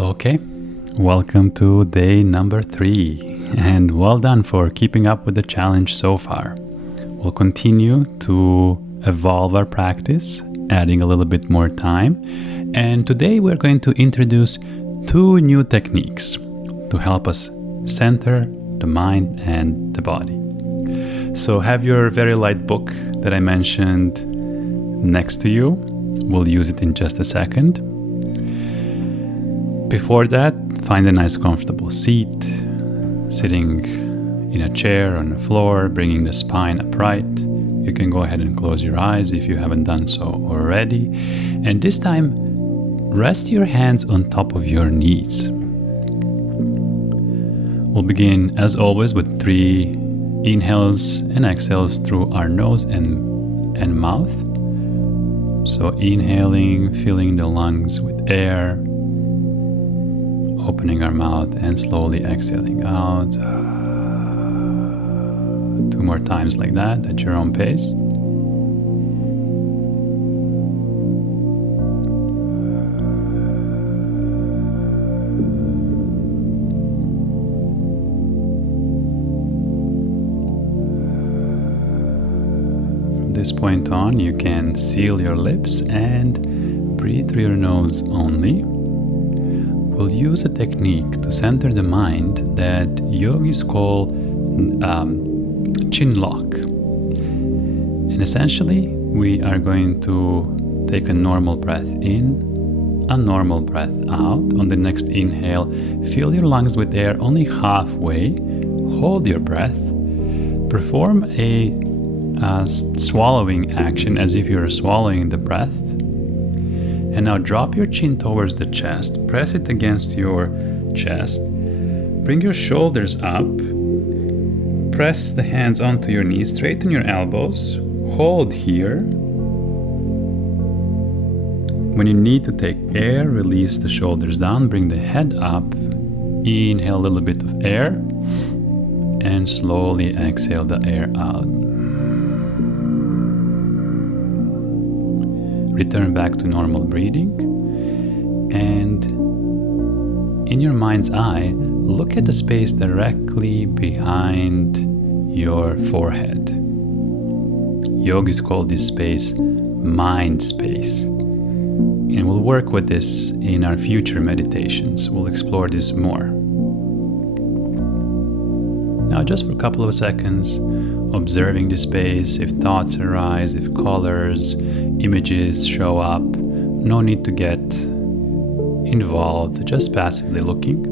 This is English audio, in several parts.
Okay, welcome to day number 3, and well done for keeping up with the challenge so far. We'll continue to evolve our practice, adding a little bit more time, and today we're going to introduce 2 new techniques to help us center the mind and the body. So have your very light book that I mentioned next to you. We'll use it in just a second. Before that, find a nice comfortable seat, sitting in a chair on the floor, bringing the spine upright. You can go ahead and close your eyes if you haven't done so already. And this time, rest your hands on top of your knees. We'll begin, as always, with 3 inhales and exhales through our nose and mouth. So inhaling, filling the lungs with air, opening our mouth and slowly exhaling out. 2 more times like that at your own pace. From this point on, you can seal your lips and breathe through your nose only. We'll use a technique to center the mind that yogis call chin lock. And essentially, we are going to take a normal breath in, a normal breath out. On the next inhale, fill your lungs with air only halfway, hold your breath, perform a swallowing action as if you're swallowing the breath. And now drop your chin towards the chest, press it against your chest, bring your shoulders up, press the hands onto your knees, straighten your elbows, hold here. When you need to take air, release the shoulders down, bring the head up, inhale a little bit of air, and slowly exhale the air out. Return back to normal breathing, and in your mind's eye, look at the space directly behind your forehead. Yogis call this space mind space, and we'll work with this in our future meditations. We'll explore this more. Now, just for a couple of seconds, observing the space. If thoughts arise, if colors, images show up, no need to get involved, just passively looking.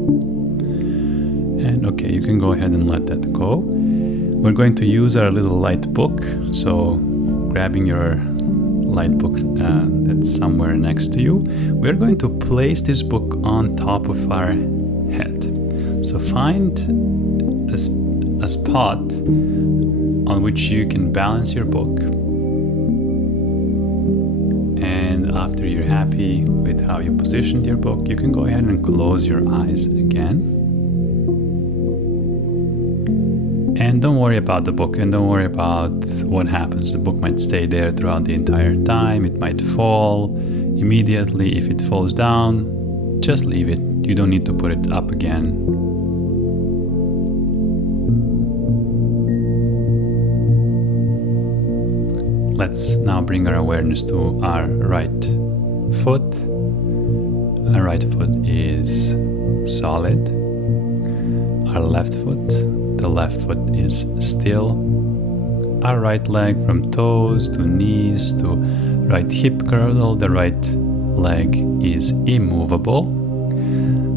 And okay, you can go ahead and let that go. We're going to use our little light book, so grabbing your light book that's somewhere next to you, we're going to place this book on top of our head. So find a spot on which you can balance your book. And after you're happy with how you positioned your book, you can go ahead and close your eyes again. And don't worry about the book, and don't worry about what happens. The book might stay there throughout the entire time. It might fall immediately. If it falls down, just leave it. You don't need to put it up again. Let's now bring our awareness to our right foot. Our right foot is solid. Our left foot, the left foot is still. Our right leg from toes to knees to right hip girdle, the right leg is immovable.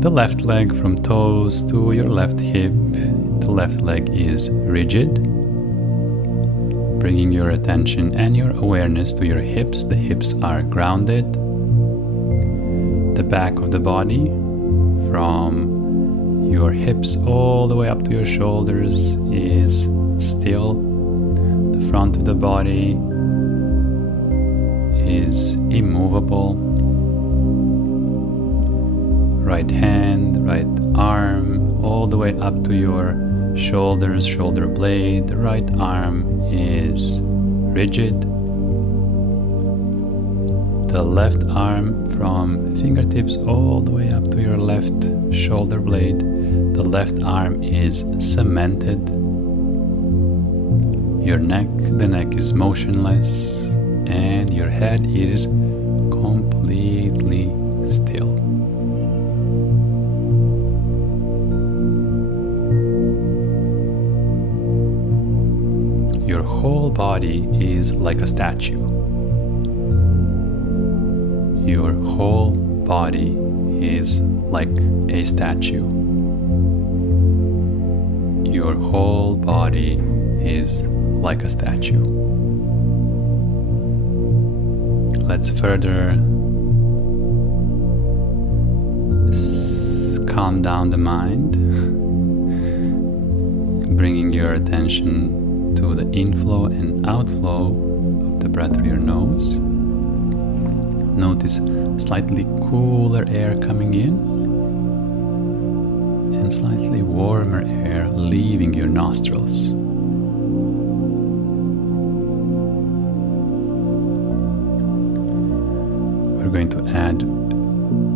The left leg from toes to your left hip, the left leg is rigid. Bringing your attention and your awareness to your hips. The hips are grounded. The back of the body, from your hips all the way up to your shoulders, is still. The front of the body is immovable. Right hand, right arm, all the way up to your shoulders, shoulder blade. The right arm is rigid. the left arm from fingertips all the way up to your left shoulder blade. The left arm is cemented. Your neck, the neck is motionless, and your head is completely still. Your whole body is like a statue. Your whole body is like a statue. Your whole body is like a statue. Let's further calm down the mind, bringing your attention to the inflow and outflow of the breath through your nose. Notice slightly cooler air coming in and slightly warmer air leaving your nostrils. We're going to add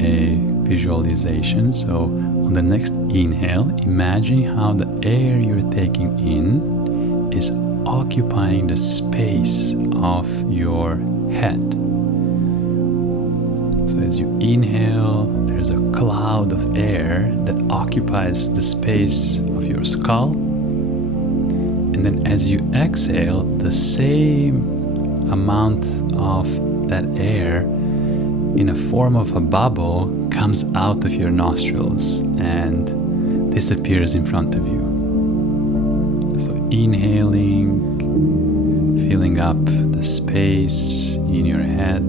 a visualization. So on the next inhale, imagine how the air you're taking in is occupying the space of your head. So as you inhale, there's a cloud of air that occupies the space of your skull. And then as you exhale, the same amount of that air in a form of a bubble comes out of your nostrils and disappears in front of you. So inhaling, filling up the space in your head,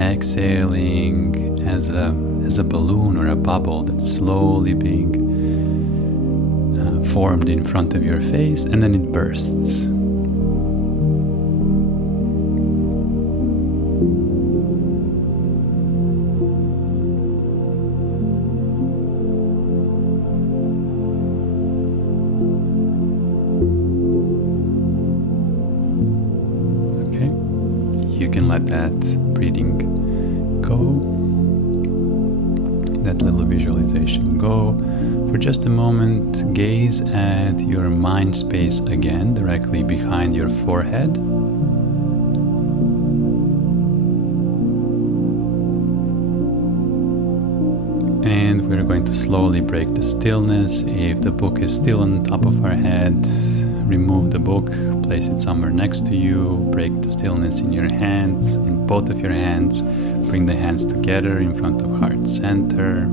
exhaling as a balloon or a bubble that's slowly being formed in front of your face, and then it bursts. You can let that breathing go, that little visualization go. For just a moment, gaze at your mind space again, directly behind your forehead. And we're going to slowly break the stillness. If the book is still on top of our head, remove the book, place it somewhere next to you, break the stillness in your hands, in both of your hands, bring the hands together in front of heart center.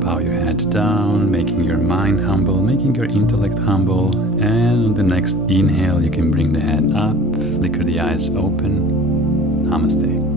Bow your head down, making your mind humble, making your intellect humble, and on the next inhale you can bring the head up, flicker the eyes open. Namaste.